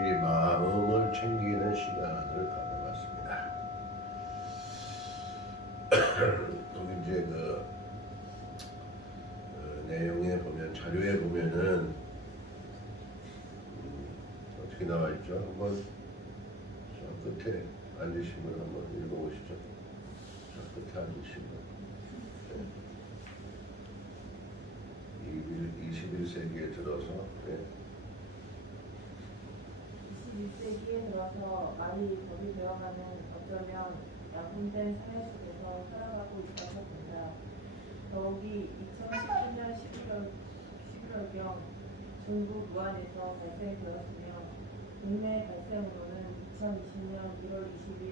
마음을 챙기는 시간을 가져봤습니다. 거기 이제 내용에 보면 자료에 보면은 어떻게 나와 있죠? 한번 저 끝에 앉으신 분 한번 읽어보시죠. 저 끝에 앉으신 분. 21세기에 들어서 21세기에 들어서 말이 법이 되어가는 어쩌면 양분된 사회 속에서 살아가고 있다고 본다. 더욱이 2019년 11월경 중국 무안에서 발생되었으며 국내 발생으로는 2020년 1월 20일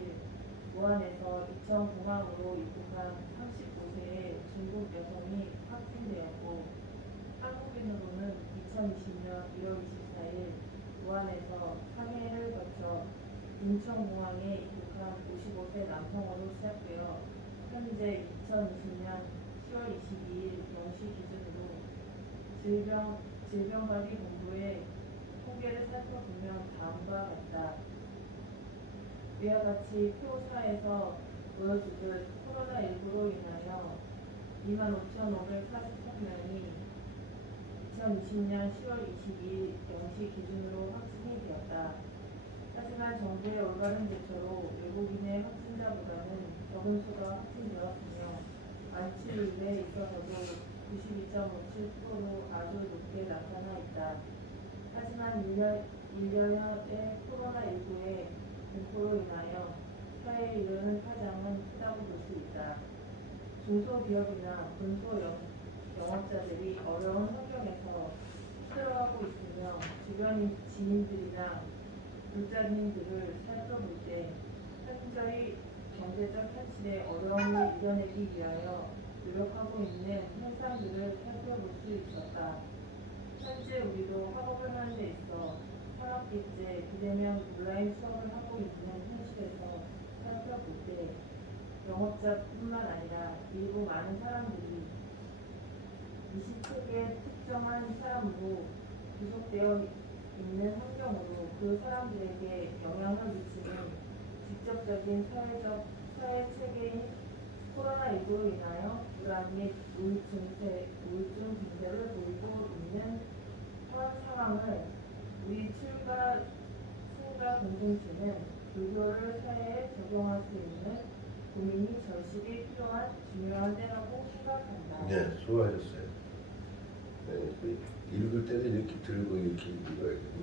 무안에서 이천공항으로 입국한 35세의 중국 여성이 확진되었고 한국인으로는 2020년 1월 24일 무안에서 상해를 거쳐 인천공항에 입국한 55세 남성으로 시작되어 현재 2020년 10월 22일 0시 기준으로 질병관리본부의 통계를 살펴보면 다음과 같다. 위와 같이 표사에서 보여주듯 코로나19로 인하여 25,543명이 2020년 10월 22일 0시 기준으로 확진이 되었다. 하지만 정부의 올바른 대처로 외국인의 확진자보다는 적은 수가 확진되었으며 완치율에 있어서도 92.57%로 아주 높게 나타나 있다. 하지만 1년의 코로나19의 공포로 인하여 사회에 이르는 파장은 크다고 볼 수 있다. 중소기업이나 영업자들이 어려운 환경에서 힘들어하고 있으며 주변 지인들이나 물자님들을 살펴볼 때 현저히 경제적 현실의 어려움을 이겨내기 위하여 노력하고 있는 현상들을 살펴볼 수 있었다. 현재 우리도 학업을 하는 데 있어 3학기째 비대면 온라인 수업을 하고 있는 현실에서 살펴볼 때 영업자뿐만 아니라 일부 많은 사람들이 이 시책에 특정한 사람으로 구속되어 있는 환경으로 그 사람들에게 영향을 미치는 직접적인 사회 체계인 코로나19로 인하여 불안 및 우울증 징조를 보이고 있는 현 상황을 우리 칠과 공동체는 불교를 사회에 적용할 수 있는 고민이 절실히 필요한 중요한 때라고 생각한다. 네, 수고하셨어요. 네, 읽을 때는 이렇게 들고 이렇게 읽어야 되고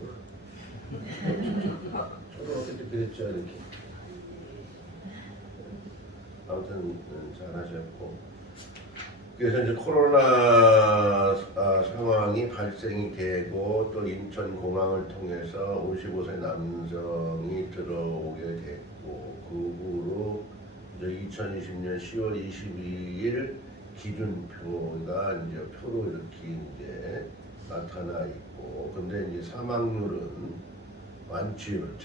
저도 어떻게 그랬죠 이렇게. 아무튼 잘하셨고, 그래서 이제 코로나 상황이 발생이 되고 또 인천공항을 통해서 55세 남성이 들어오게 됐고 그 후로 이제 2020년 10월 22일 기준표가 이제 표로 이렇게 이제 나타나 있고, 근데 이제 사망률은 완치율은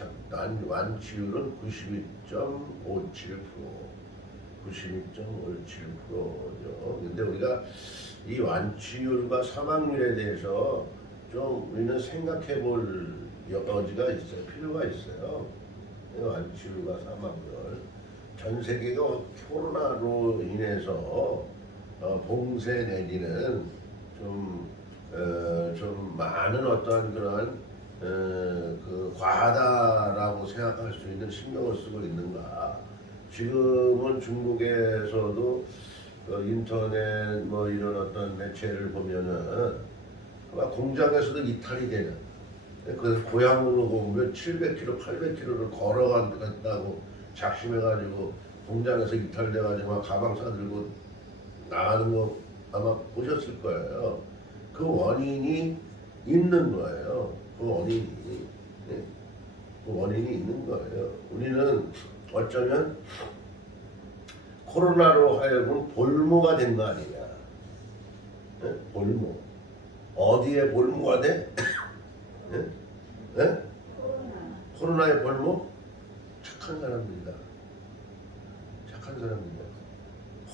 92.57%죠. 근데 우리가 이 완치율과 사망률에 대해서 좀 우리는 생각해 볼 여지가 있어요. 필요가 있어요. 완치율과 사망률. 전 세계가 코로나로 인해서 봉쇄 내지는 좀 많은 어떠한 그런 그 과하다라고 생각할 수 있는 신경을 쓰고 있는가. 지금은 중국에서도 인터넷 뭐 이런 어떤 매체를 보면은 아마 공장에서도 이탈이 되는, 그 고향으로 보면 700km, 800km를 걸어간다고 작심해가지고 공장에서 이탈돼가지고 막 가방 싸들고 나가는 거 아마 보셨을 거예요. 그 원인이 있는 거예요. 그 원인이 있는 거예요. 우리는 어쩌면 코로나로 하여금 볼모가 된 거 아니냐. 네? 볼모. 어디에 볼모가 돼? 네? 네? 코로나의 볼모? 착한 사람들이다. 착한 사람들이다.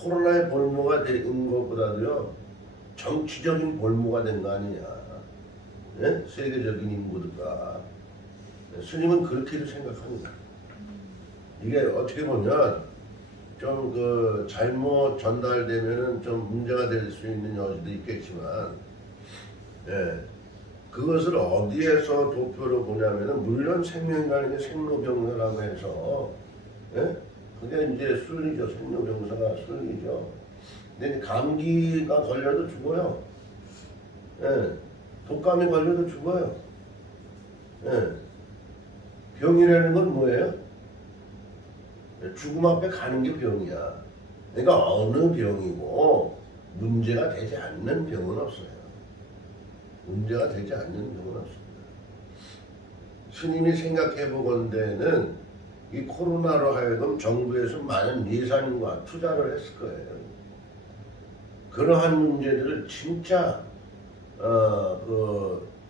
코로나의 볼모가 된 것보다도요, 정치적인 볼모가 된 거 아니냐. 네? 세계적인 인구들과. 스님은 그렇게도 생각합니다. 이게 어떻게 보면 좀 그 잘못 전달되면은 좀 문제가 될 수 있는 여지도 있겠지만, 예, 그것을 어디에서 도표로 보냐면은 물론 생명이라는 게 생로병사라고 해서, 예, 그게 이제 순리죠. 생로병사가 순리죠. 근데 감기가 걸려도 죽어요. 예, 독감이 걸려도 죽어요. 예, 병이라는 건 뭐예요? 죽음 앞에 가는 게 병이야. 그러니까 어느 병이고 문제가 되지 않는 병은 없어요. 문제가 되지 않는 병은 없습니다. 스님이 생각해 보건대는 이 코로나로 하여금 정부에서 많은 예산과 투자를 했을 거예요. 그러한 문제들을 진짜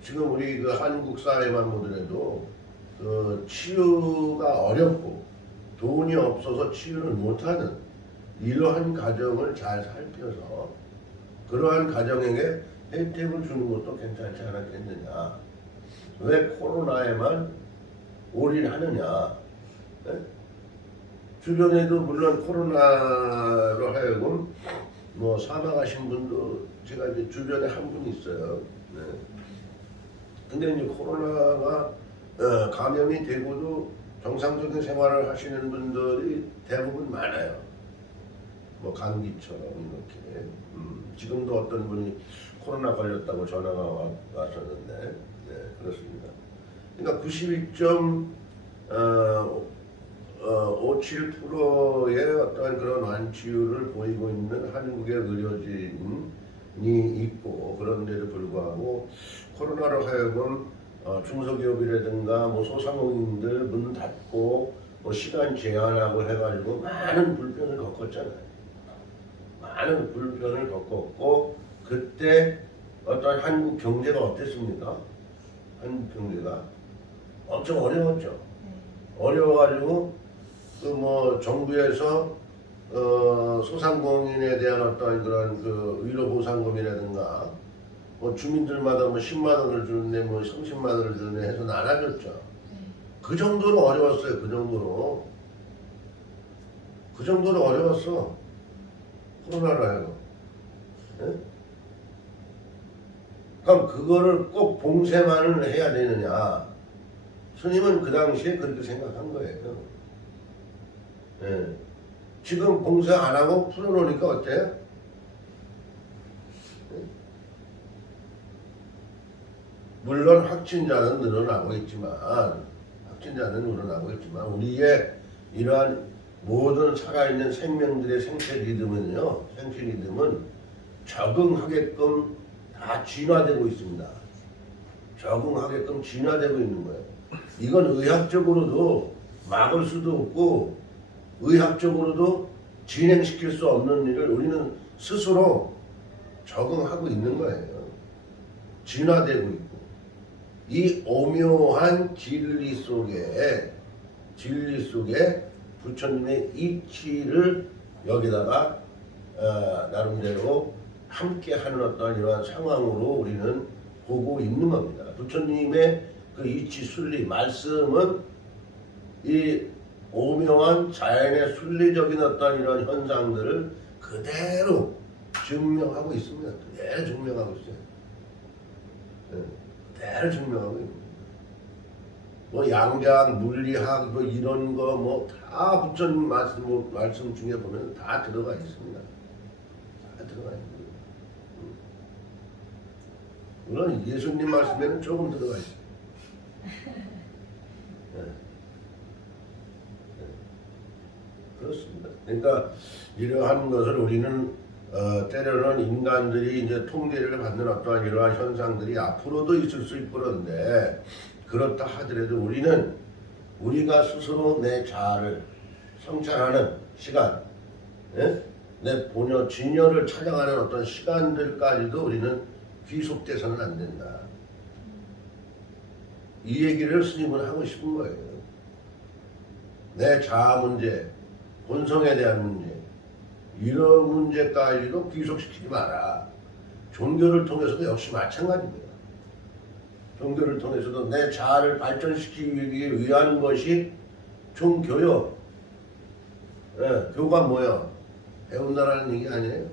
지금 우리 그 한국 사회만 보더라도 그 치유가 어렵고 돈이 없어서 치유를 못하는 이러한 가정을 잘 살펴서 그러한 가정에게 혜택을 주는 것도 괜찮지 않았겠느냐. 왜 코로나에만 올인하느냐. 네? 주변에도 물론 코로나로 하여금 뭐 사망하신 분도 제가 이제 주변에 한 분 있어요. 네. 근데 이제 코로나가 감염이 되고도 정상적인 생활을 하시는 분들이 대부분 많아요. 뭐 감기처럼 이렇게. 지금도 어떤 분이 코로나 걸렸다고 전화가 왔었는데, 네, 그렇습니다. 그러니까 92.57%의 어떠한 그런 완치율을 보이고 있는 한국의 의료진이 있고, 그런데도 불구하고 코로나로 하여금 중소기업이라든가 뭐 소상공인들 문 닫고 뭐 시간 제한하고 해가지고 많은 불편을 겪었잖아요. 많은 불편을 겪었고, 그때 어떤 한국 경제가 어땠습니까? 한국 경제가 엄청 어려웠죠. 어려워가지고 그 뭐 정부에서 소상공인에 대한 어떤 그런 그 의료보상금이라든가 뭐 주민들마다 뭐 10만 원을 주는데 뭐 30만 원을 주는데 해서 나눠줬죠. 그 정도로 어려웠어요. 그 정도로 어려웠어. 코로나로. 예? 그럼 그거를 꼭 봉쇄만을 해야 되느냐? 스님은 그 당시에 그렇게 생각한 거예요. 예. 지금 봉쇄 안 하고 풀어놓으니까 어때요? 물론 확진자는 늘어나고 있지만 우리의 이러한 모든 살아있는 생명들의 생체 리듬은 적응하게끔 다 진화되고 있습니다. 적응하게끔 진화되고 있는 거예요. 이건 의학적으로도 막을 수도 없고 의학적으로도 진행시킬 수 없는 일을 우리는 스스로 적응하고 있는 거예요. 진화되고 있고. 이 오묘한 진리 속에 부처님의 이치를 여기다가 나름대로 함께하는 어떤 이러한 상황으로 우리는 보고 있는 겁니다. 부처님의 그 이치 순리 말씀은 이 오묘한 자연의 순리적인 어떤 이런 현상들을 그대로 증명하고 있습니다. 그대로 증명하고 있어요. 네. 그대로 증명하고 있는 거예요. 뭐 양자학, 물리학 뭐 이런 거 뭐 다 부처님 말씀 중에 보면 다 들어가 있습니다. 다 들어가 있는 거예요. 물론 예수님 말씀에는 조금 들어가 있어요. 네. 네. 그렇습니다. 그러니까 이러한 것을 우리는 때로는 인간들이 이제 통제를 받는 어떠한 이러한 현상들이 앞으로도 있을 수 있는데 그렇다 하더라도 우리가 스스로 내 자아를 성찰하는 시간, 예? 내 본여 진여를 찾아가는 어떤 시간들까지도 우리는 귀속돼서는 안 된다. 이 얘기를 스님은 하고 싶은 거예요. 내 자아 문제, 본성에 대한 문제, 이런 문제까지도 귀속시키지 마라. 종교를 통해서도 역시 마찬가지입니다. 종교를 통해서도 내 자아를 발전시키기 위한 것이 종교요. 예, 교가 뭐야? 배운다라는 얘기 아니에요?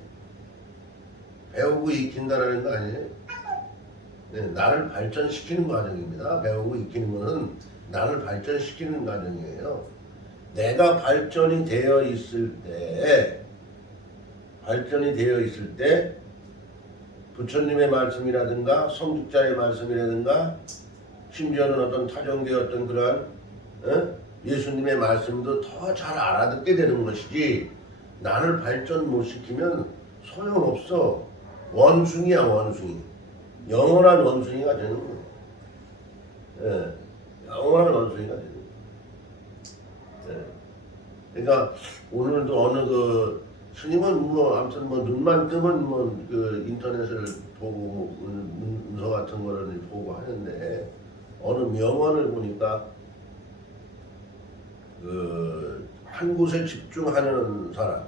배우고 익힌다라는 거 아니에요? 네, 나를 발전시키는 과정입니다. 배우고 익히는 것은 나를 발전시키는 과정이에요. 내가 발전이 되어 있을 때 부처님의 말씀이라든가 성직자의 말씀이라든가 심지어는 어떤 타종교의 어떤 그러한 예수님의 말씀도 더 잘 알아듣게 되는 것이지, 나를 발전 못 시키면 소용없어. 원숭이야, 원숭이. 영원한 원숭이가 되는 거예요. 예, 영원한 원숭이가 되는 거예요. 예. 그러니까 오늘도 어느 그 스님은 뭐 아무튼 뭐 눈만 뜨면 뭐 그 인터넷을 보고 문서 같은 거를 보고 하는데, 어느 명언을 보니까 그 한 곳에 집중하는 사람,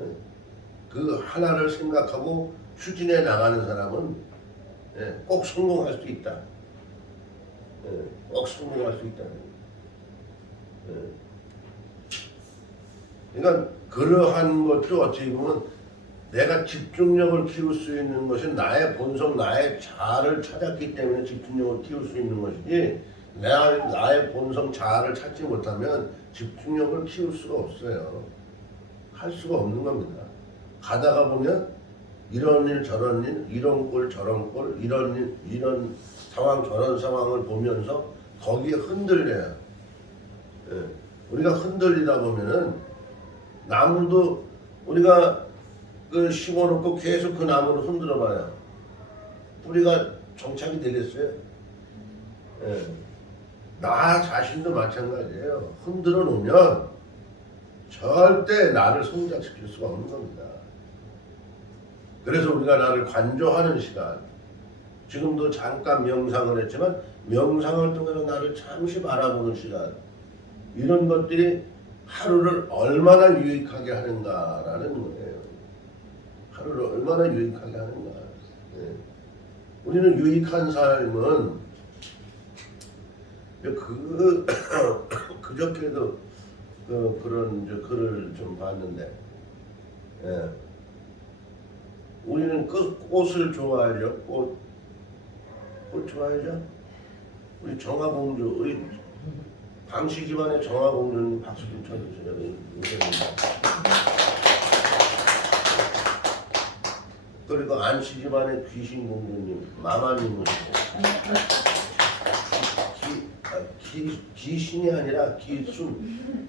예? 그 하나를 생각하고 추진해 나가는 사람은 꼭 성공할 수 있다. 꼭 성공할 수 있다. 그러니까 그러한 것도 어떻게 보면 내가 집중력을 키울 수 있는 것은 나의 본성, 나의 자아를 찾았기 때문에 집중력을 키울 수 있는 것이지, 나의 본성, 자아를 찾지 못하면 집중력을 키울 수가 없어요. 할 수가 없는 겁니다. 가다가 보면 이런 일 저런 일, 이런 꼴 저런 꼴, 이런 일 이런 상황 저런 상황을 보면서 거기에 흔들려요. 예. 우리가 흔들리다 보면은 나무도 우리가 그 심어놓고 계속 그 나무를 흔들어봐요. 뿌리가 정착이 되겠어요? 예. 나 자신도 마찬가지예요. 흔들어 놓으면 절대 나를 성장시킬 수가 없는 겁니다. 그래서 우리가 나를 관조하는 시간, 지금도 잠깐 명상을 했지만 명상을 통해서 나를 잠시 바라보는 시간, 이런 것들이 하루를 얼마나 유익하게 하는가라는 거예요. 하루를 얼마나 유익하게 하는가. 예. 우리는 유익한 삶은 그저께도 그런 글을 좀 봤는데, 예. 우리는 꽃을 좋아하죠. 꽃 좋아하죠. 우리 정화공주, 우리 방씨 집안의 정화공주님 박수 좀 쳐주세요. 그리고 안씨 집안의 귀신공주님, 마마님은 귀신이 아니라 귀순.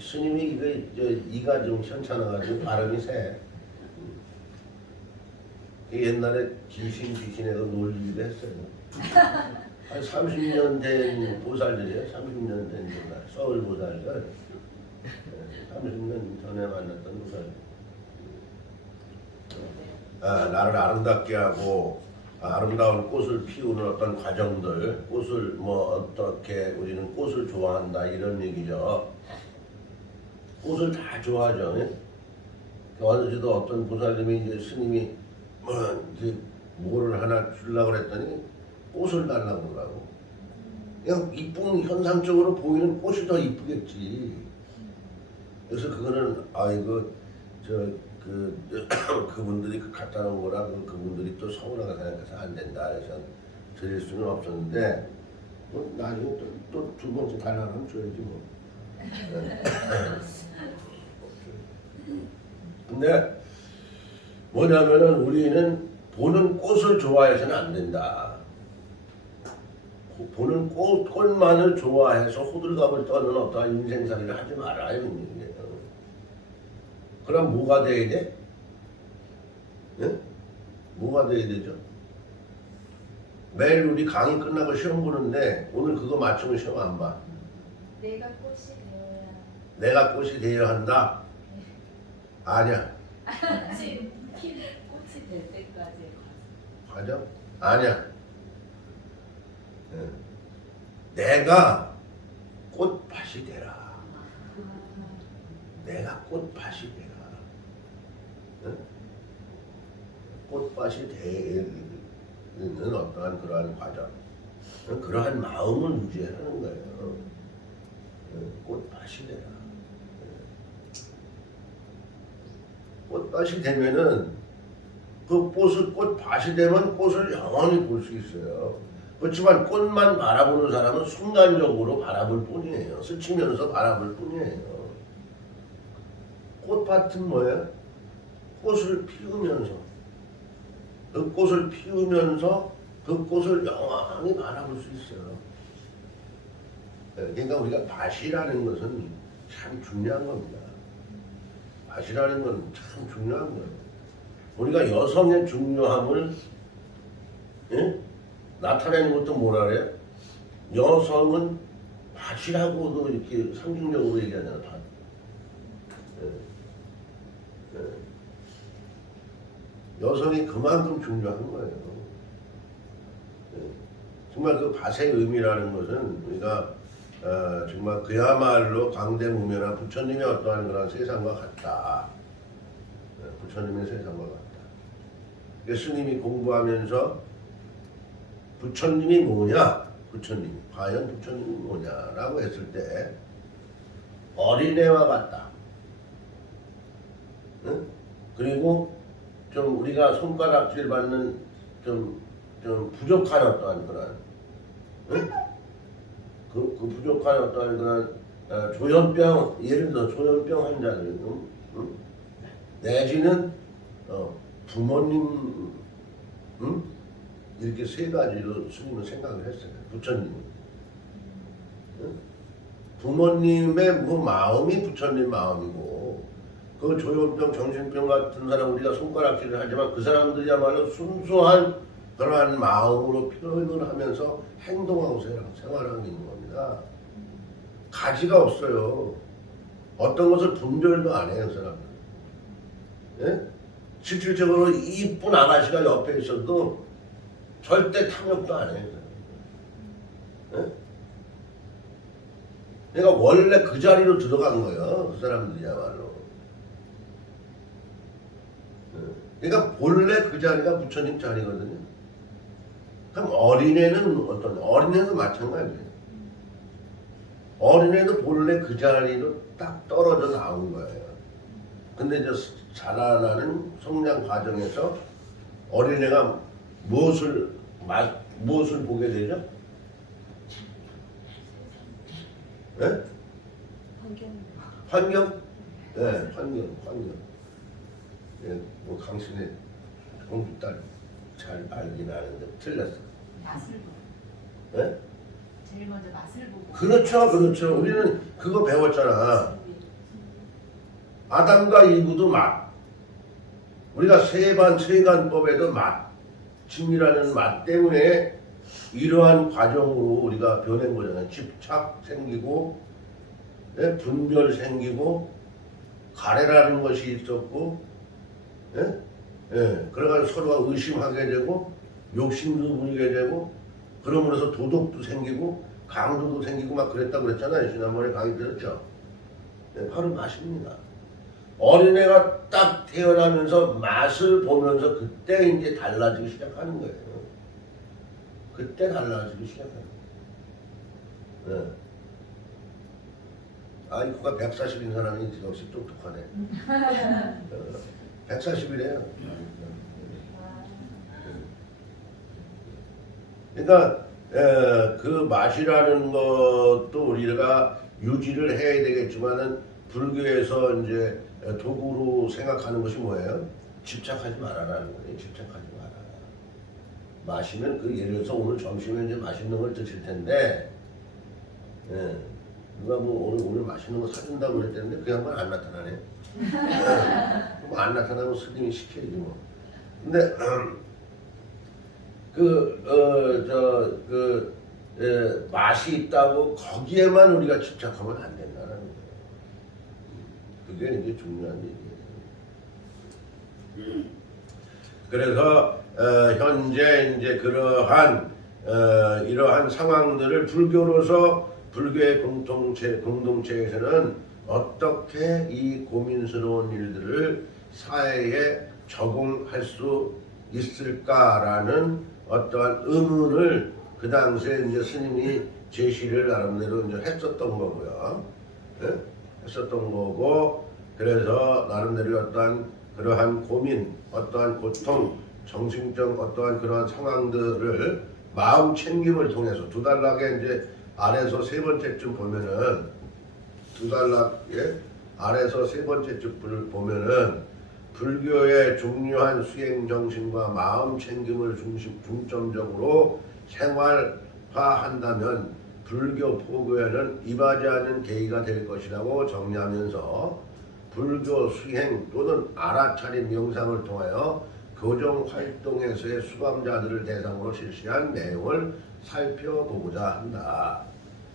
스님이 이가 좀 현찮아가지고 발음이 세. 옛날에 귀신에도 놀리기도 했어요. 한 30년 된 보살들이에요. 30년 된 보살, 서울 보살들. 30년 전에 만났던 보살. 나를 아름답게 하고 아름다운 꽃을 피우는 어떤 과정들, 꽃을 뭐 어떻게 우리는 꽃을 좋아한다 이런 얘기죠. 꽃을 다 좋아하죠. 예? 어느새도 어떤 보살님이 이제 스님이 이제 뭐를 하나 주려고 그랬더니 꽃을 달라고 그러고, 그냥 이쁜 현상적으로 보이는 꽃이 더 이쁘겠지. 그래서 그거는 그분들이 갖다 놓은 거라 그분들이 또 서운하게 생각해서 안 된다. 그래서 드릴 수는 없었는데 뭐 나중에 또 두 번째 달라면 줘야지 뭐. 근데 뭐냐면은 우리는 보는 꽃을 좋아해서는 안 된다. 보는 꽃만을 좋아해서 호들갑을 떠는 어떠한 인생살이를 하지 말아요. 그럼 뭐가 돼야 돼? 네? 뭐가 돼야 되죠? 매일 우리 강의 끝나고 시험 보는데 오늘 그거 맞추면 시험 안 봐. 내가 꽃이 되어야. 내가 꽃이 되어야 한다? 아니야. 꽃이 될 때까지 과정? 아니야. 네. 내가 꽃밭이 되라. 내가 꽃밭이 되라. 네? 꽃밭이 있는 어떠한 그러한 과정, 그러한 마음을 유지하는 거예요. 꽃밭이 되라. 꽃밭이 되면은 그 꽃밭이 되면 꽃을 영원히 볼 수 있어요. 그렇지만 꽃만 바라보는 사람은 순간적으로 바라볼 뿐이에요. 스치면서 바라볼 뿐이에요. 꽃밭은 뭐예요? 꽃을 피우면서 그 꽃을 피우면서 그 꽃을 영원히 바라볼 수 있어요. 그러니까 우리가 밭이라는 것은 참 중요한 겁니다. 밭이라는 건 참 중요한 거예요. 우리가 여성의 중요함을 나타내는 것도 뭐라 그래요? 여성은 밭이라고도 이렇게 상징적으로 얘기하잖아요. 밭. 여성이 그만큼 중요한 거예요. 정말 그 밭의 의미라는 것은 우리가 정말 그야말로 광대무명한 부처님의 어떠한 그런 세상과 같다. 부처님의 세상과 같다. 스님이 공부하면서 부처님이 뭐냐? 부처님, 과연 부처님이 뭐냐라고 했을 때 어린애와 같다. 응? 그리고 좀 우리가 손가락질 받는 좀 부족한 어떠한 그런 응? 그 부족한 어떠한 그런 조현병, 예를 들어 조현병 환자들 응? 내지는 부모님 이렇게 세 가지로 스님은 생각을 했어요. 부처님 부모님의 그 마음이 부처님 마음이고 그 조현병, 정신병 같은 사람 우리가 손가락질을 하지만 그 사람들이야말로 순수한 그러한 마음으로 표현을 하면서 행동하고 생활하고 있는 겁니다. 가지가 없어요. 어떤 것을 분별도 안 해요, 그 사람들. 예? 실질적으로 이쁜 아가씨가 옆에 있어도 절대 탐욕도 안 해요. 예? 그러니까 원래 그 자리로 들어간 거예요. 그 사람들이야말로. 그러니까 본래 그 자리가 부처님 자리거든요. 그럼 어린애도 마찬가지예요. 어린애도 본래 그 자리로 딱 떨어져 나온 거예요. 근데 이제 자라나는 성장 과정에서 어린애가 무엇을 보게 되죠? 네? 환경? 네, 환경. 예, 뭐 당신의 공주딸 잘 알긴 아는데 틀렸어. 맛을 보고. 네? 제일 먼저 맛을 보고. 그렇죠. 우리는 그거 배웠잖아. 아담과 이브도 맛. 우리가 세간법에도 맛. 침이라는 맛 때문에 이러한 과정으로 우리가 변한 거잖아요. 집착 생기고, 예? 분별 생기고, 가래라는 것이 있었고, 예? 예. 그래가지고 서로가 의심하게 되고, 욕심도 부리게 되고, 그러면서 도덕도 생기고, 강도도 생기고 막 그랬다고 그랬잖아요. 지난번에 강의 들었죠. 예, 바로 맛입니다. 어린애가 딱 태어나면서 맛을 보면서 그때 이제 달라지기 시작하는 거예요. 그때 달라지기 시작하는 거예요. 네. 아이쿠가 140인 사람이 역시 똑똑하네. 140이래요. 그러니까 그 맛이라는 것도 우리가 유지를 해야 되겠지만은 불교에서 이제 도구로 생각하는 것이 뭐예요? 집착하지 말아라는 거예요. 집착하지 말아라. 마시면 그 예를 들어서 오늘 점심에 이제 맛있는 걸 드실 텐데, 예, 누가 뭐 오늘 맛있는 거 사준다고 그랬는데 그 양반 안 나타나네. 뭐 안 나타나면 스님이 시켜야지 뭐. 근데 맛이 있다고 거기에만 우리가 집착하면 안 된다는 거예요. 그게 이제 중요한 얘기예요. 그래서 현재 이제 이러한 상황들을 불교로서 불교의 공동체에서는 어떻게 이 고민스러운 일들을 사회에 적응할 수 있을까라는 어떠한 의문을 그 당시에 이제 스님이 제시를 나름대로 이제 했었던 거고요. 예? 했었던 거고, 그래서 나름대로 어떠한 그러한 고민, 어떠한 고통, 정신적 어떠한 그러한 상황들을 마음 챙김을 통해서 두 단락의 이제 아래서 세 번째쯤 보면은 두 단락의 아래서 세 번째쯤을 보면은 불교의 중요한 수행 정신과 마음 챙김을 중점적으로 생활화한다면 불교 포교에는 이바지하는 계기가 될 것이라고 정리하면서 불교 수행 또는 알아차림 명상을 통하여 교정 활동에서의 수감자들을 대상으로 실시한 내용을 살펴보고자 한다.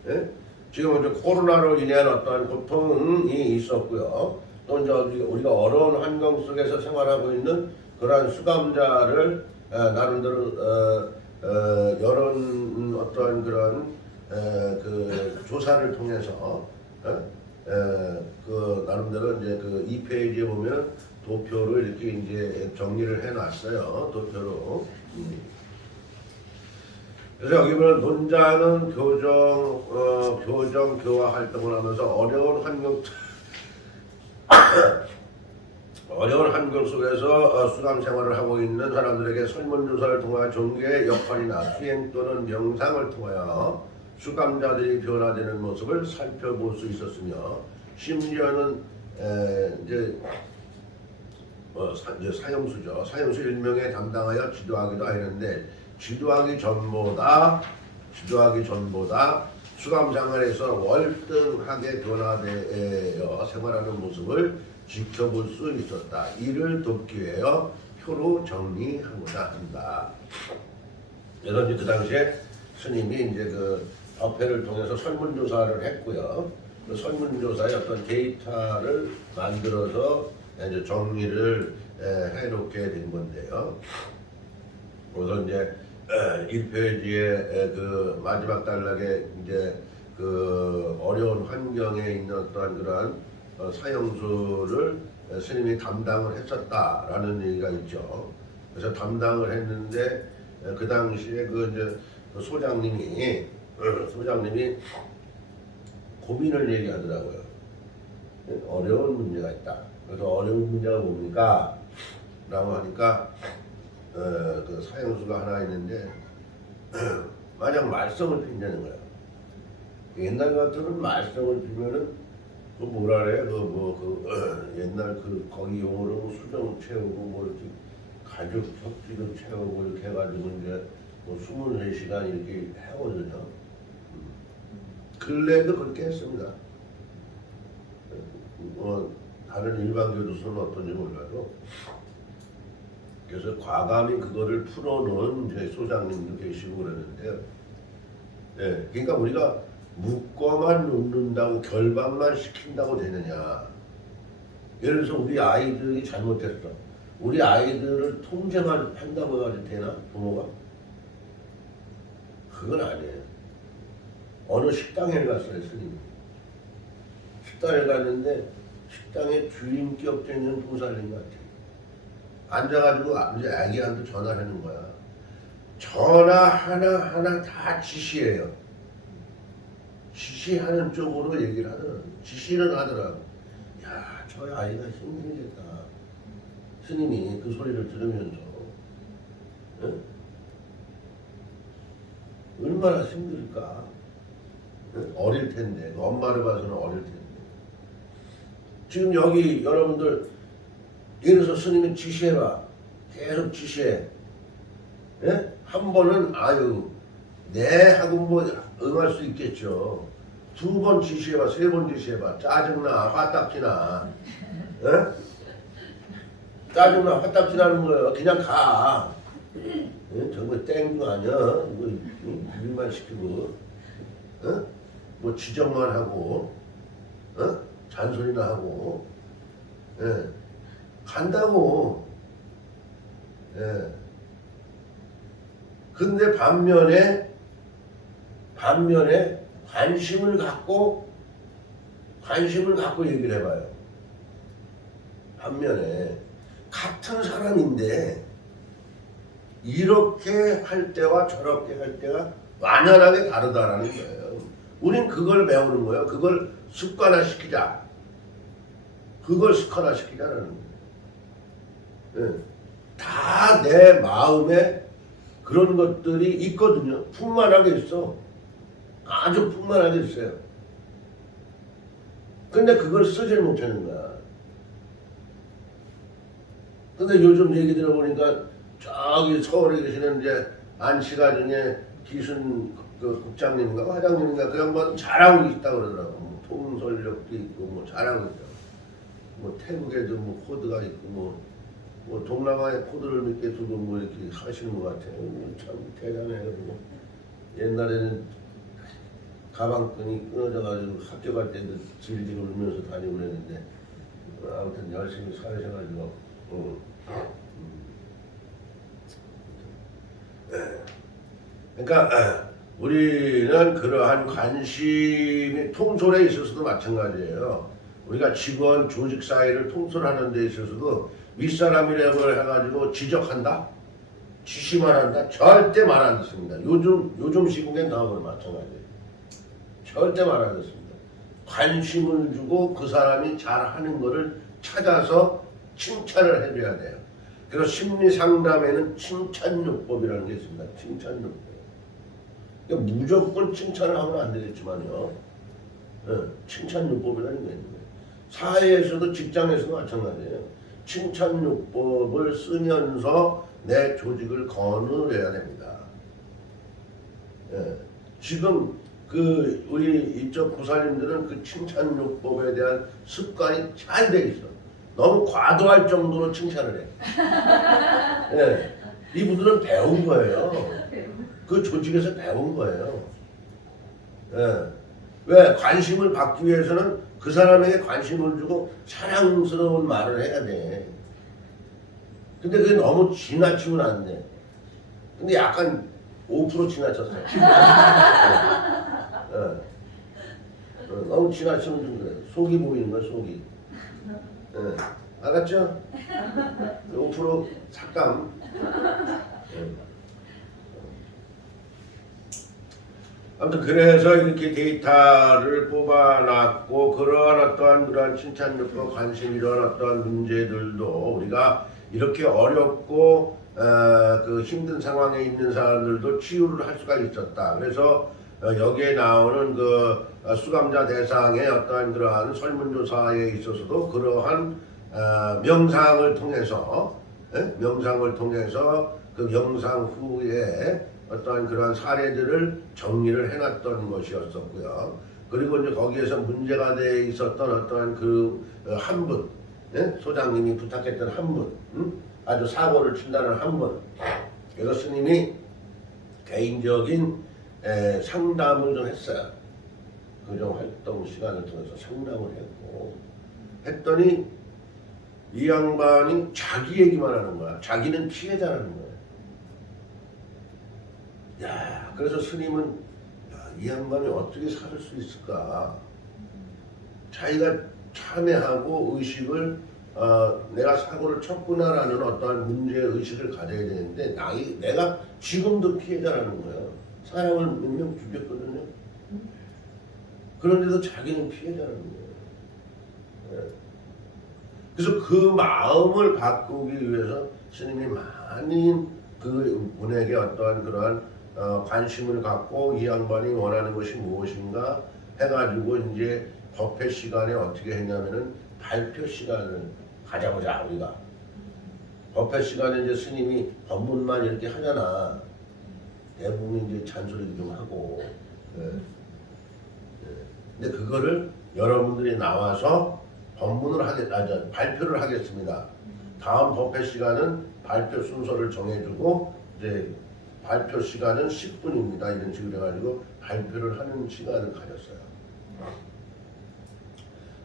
예? 지금 이제 코로나로 인한 어떠한 고통이 있었고요. 또 이제 우리가 어려운 환경 속에서 생활하고 있는 그러한 수감자를 나름대로 여론 어떠한 그런 그 조사를 통해서 그 나름대로 이제 그 2페이지에 보면 도표를 이렇게 이제 정리를 해놨어요. 도표로. 그래서 여기 보면 논자는 교정 교화 활동을 하면서 어려운 환경 속에서 수감 생활을 하고 있는 사람들에게 설문조사를 통하여 종교의 역할이나 수행 또는 명상을 통하여 수감자들이 변화되는 모습을 살펴볼 수 있었으며, 심지어는 이제 사형수죠. 사형수 일명에 담당하여 지도하기도 하였는데, 지도하기 전보다 수감 생활에서 월등하게 변화되어 생활하는 모습을 지켜볼 수 있었다. 이를 돕기 위하여 표로 정리하고자 한다. 그래서 이제 그 당시에 스님이 이제 그 법회를 통해서 설문조사를 했고요. 그 설문조사의 어떤 데이터를 만들어서 이제 정리를 해놓게 된 건데요. 그래서 이제 1페이지의 그 마지막 단락에 이제 그 어려운 환경에 있는 어떠한 그런 사형수를 스님이 담당을 했었다라는 얘기가 있죠. 그래서 담당을 했는데 그 당시에 그 이제 소장님이 고민을 얘기하더라고요. 어려운 문제가 있다. 그래서 어려운 문제가 뭡니까? 라고 하니까 그 사형수가 하나 있는데 만약 말썽을 핀다는 거야. 옛날 같으면 말썽을 피면은 그 뭐라 그래? 옛날 그 거기 용어로 수정 채우고 뭐 이렇게 가족 척지도 채우고 이렇게 해가지고 이제 뭐 24시간 이렇게 하거든요. 근래에도 그렇게 했습니다. 다른 일반 교도소는 어떤지 몰라도. 그래서 과감히 그거를 풀어놓은 이제 소장님도 계시고 그러는데요. 예, 그러니까 우리가 묶어만 놓는다고 결박만 시킨다고 되느냐. 예를 들어서 우리 아이들이 잘못했어. 우리 아이들을 통제만 한다고 해도 되나? 부모가? 그건 아니에요. 어느 식당에 갔어요, 스님이. 식당에 갔는데 식당에 주인격 있는 보살님 같아요. 앉아가지고 이제 아기한테 전화를 하는 거야. 전화 하나하나 다 지시해요. 지시하는 쪽으로 얘기를 하더라고. 지시는 하더라고. 야, 저 아이가 힘들겠다. 스님이 그 소리를 들으면서 응? 얼마나 힘들까? 응? 어릴 텐데, 엄마를 봐서는 어릴 텐데. 지금 여기 여러분들 예를 들어서 스님이 지시해봐. 계속 지시해. 예? 한 번은 아유 네 하고 뭐 응할 수 있겠죠. 2번 지시해봐. 3번 지시해봐. 짜증나 화딱지나. 예? 짜증나 화딱지나는 거예요. 그냥 가. 예? 저거 땡도 아니야. 이거 일만 시키고 뭐 지적만 하고 잔소리나 하고 간다고. 근데 반면에 관심을 갖고 얘기를 해봐요. 반면에 같은 사람인데 이렇게 할 때와 저렇게 할 때가 완연하게 다르다라는 거예요. 우린 그걸 배우는 거예요. 그걸 습관화시키자. 그걸 습관화시키자라는 거예요. 예. 다 내 마음에 그런 것들이 있거든요. 풍만하게 있어. 아주 풍만하게 있어요. 근데 그걸 쓰질 못하는 거야. 근데 요즘 얘기 들어보니까 저기 서울에 계시는 이제 안시가 중에 기순 그 국장님인가 화장님인가 그 양반은 잘하고 있다고 그러더라고. 뭐 통솔력도 있고 뭐 잘하고 있다고. 뭐 태국에도 뭐 코드가 있고 뭐 동남아에 코드를 몇 개 두고 뭐 이렇게 하시는 것 같아요. 참 대단해가지고 옛날에는 가방끈이 끊어져가지고 학교 갈 때도 질질 울면서 다니고 그랬는데 아무튼 열심히 사셔가지고 그러니까 우리는 그러한 관심이 통솔에 있어서도 마찬가지예요. 우리가 직원 조직 사회를 통솔하는 데 있어서도 윗사람이라고 해가지고 지적한다, 지시만 한다, 절대 말 안 듣습니다. 요즘 시국엔 나하고는 마찬가지예요. 절대 말 안 듣습니다. 관심을 주고 그 사람이 잘하는 거를 찾아서 칭찬을 해줘야 돼요. 그래서 심리 상담에는 칭찬요법이라는 게 있습니다. 칭찬요법. 그러니까 무조건 칭찬을 하면 안 되겠지만요. 칭찬요법이라는 게 있는 거예요. 사회에서도 직장에서도 마찬가지예요. 칭찬요법을 쓰면서 내 조직을 거느려야 됩니다. 지금 그 우리 이쪽 부사님들은 그 칭찬요법에 대한 습관이 잘 돼 있어. 너무 과도할 정도로 칭찬을 해. 이분들은 배운 거예요. 그 조직에서 배운 거예요. 왜? 관심을 받기 위해서는 그 사람에게 관심을 주고 사랑스러운 말을 해야 돼. 근데 그게 너무 지나치면 안 돼. 근데 약간 5% 지나쳤어. 너무 지나치면 좀 그래. 속이 보이는 거야, 속이. 알았죠? 5% 삭감. 아무튼 그래서 이렇게 데이터를 뽑아놨고 그러한 그러한 칭찬력과 관심 이러한 문제들도 우리가 이렇게 어렵고 그 힘든 상황에 있는 사람들도 치유를 할 수가 있었다. 그래서 여기에 나오는 그 수감자 대상의 그러한 설문조사에 있어서도 그러한 명상을 통해서 그 명상 후에 그러한 사례들을 정리를 해놨던 것이었었고요. 그리고 이제 거기에서 문제가 돼 있었던 그 한 분, 소장님이 부탁했던 한 분, 아주 사고를 친다는 한 분. 그래서 스님이 개인적인 상담을 좀 했어요. 그정 활동 시간을 통해서 상담을 했더니 이 양반이 자기 얘기만 하는 거야. 자기는 피해자라는 거야. 야, 그래서 스님은 이 양반이 어떻게 살 수 있을까? 자기가 참회하고 의식을 내가 사고를 쳤구나라는 어떠한 문제 의식을 가져야 되는데 내가 지금도 피해자라는 거예요. 사람을 몇 명 죽였거든요. 그런데도 자기는 피해자라는 거예요. 그래서 그 마음을 바꾸기 위해서 스님이 많은 그 분에게 어떠한 그러한 관심을 갖고 이 양반이 원하는 것이 무엇인가 해가지고 이제 법회 시간에 어떻게 했냐면은 발표 시간을 가져보자 우리가. 법회 시간에 이제 스님이 법문만 이렇게 하잖아. 대부분 이제 잔소리도 좀 하고. 근데 그거를 여러분들이 나와서 발표를 하겠습니다. 다음 법회 시간은 발표 순서를 정해주고 이제 발표 시간은 10분입니다. 이런 식으로 해가지고 발표를 하는 시간을 가졌어요.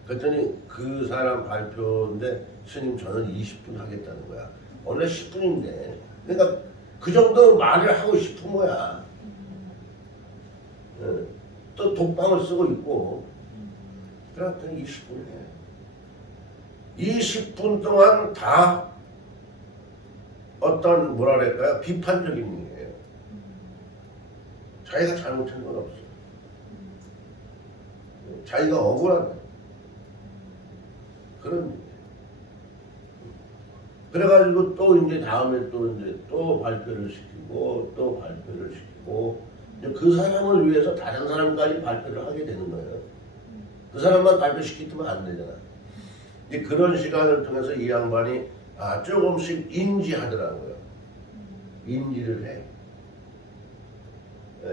그랬더니 그 사람 발표인데 스님 저는 20분 하겠다는 거야. 원래 10분인데 그러니까 그 정도 말을 하고 싶은 거야. 또 독방을 쓰고 있고 그랬더니 20분 해. 20분 동안 다 어떤 뭐랄까요 비판적인 얘기예요. 자기가 잘못한 건 없어. 자기가 억울하다. 그런 얘기예요. 그래가지고 또 이제 다음에 또 발표를 시키고 또 발표를 시키고 이제 그 사람을 위해서 다른 사람까지 발표를 하게 되는 거예요. 그 사람만 발표시키면 안 되잖아. 이제 그런 시간을 통해서 이 양반이 조금씩 인지하더라고요. 인지를 해.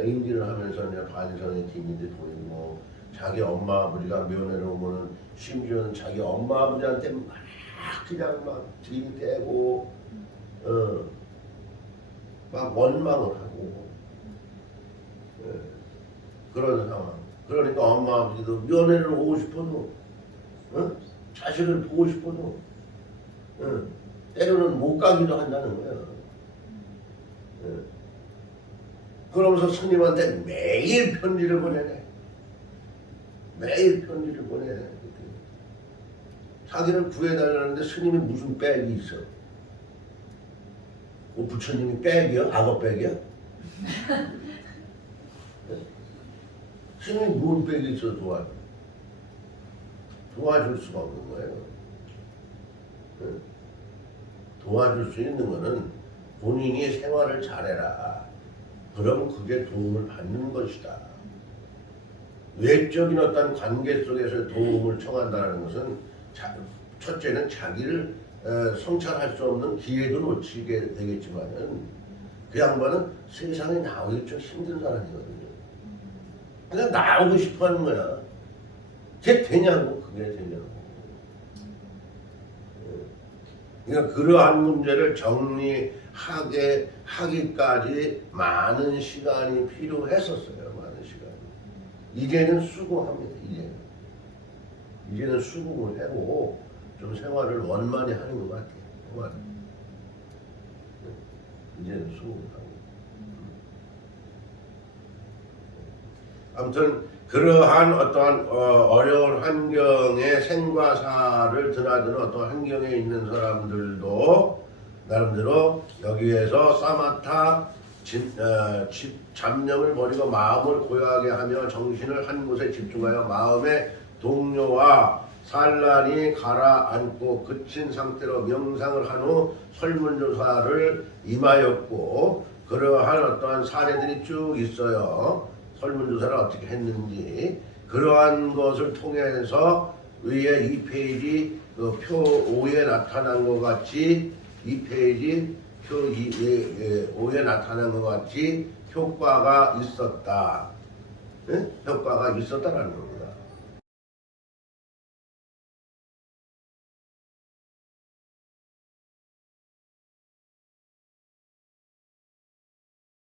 인지를 하면서 이제 반성의 기미도 보이고 자기 엄마 아버지가 면회를 오면은 심지어는 자기 엄마 아버지한테 막 그냥 막 들이대고 막 원망을 하고 그런 상황. 그러니까 엄마 아버지도 면회를 오고 싶어도 자식을 보고 싶어도 때로는 못 가기도 한다는 거예요. 그러면서 스님한테 매일 편지를 보내네. 매일 편지를 보내. 자기를 구해달라는데 스님이 무슨 백이 있어? 부처님이 백이요? 악어 백이요? 스님이 뭔 백이 있어 도와줄 수가 없는 거예요. 도와줄 수 있는 거는 본인이 생활을 잘해라. 그럼 그게 도움을 받는 것이다. 외적인 어떤 관계 속에서 도움을 청한다는 것은 첫째는 자기를 성찰할 수 없는 기회도 놓치게 되겠지만은 그 양반은 세상에 나오기 좀 힘든 사람이거든요. 그냥 나오고 싶어 하는 거야. 그게 되냐고, 그게 되냐고. 그러니까 그러한 문제를 하기까지 많은 시간이 필요했었어요. 많은 시간이. 이제는 수긍합니다. 이제는 수긍을 하고 좀 생활을 원만히 하는 것 같아요. 이제는 수긍을 하고. 아무튼 그러한 어떠한 어려운 환경에 생과 사를 드나드는 어떤 환경에 있는 사람들도 나름대로 여기에서 사마타 잡념을 버리고 마음을 고요하게 하며 정신을 한 곳에 집중하여 마음의 동요와 산란이 가라앉고 그친 상태로 명상을 한 후 설문조사를 임하였고 그러한 어떠한 사례들이 쭉 있어요. 설문조사를 어떻게 했는지 그러한 것을 통해서 위에 2페이지 표 5에 나타난 것 같이 2페이지 표 5에 나타난 것 같이 효과가 있었다. 네? 효과가 있었다라는 겁니다.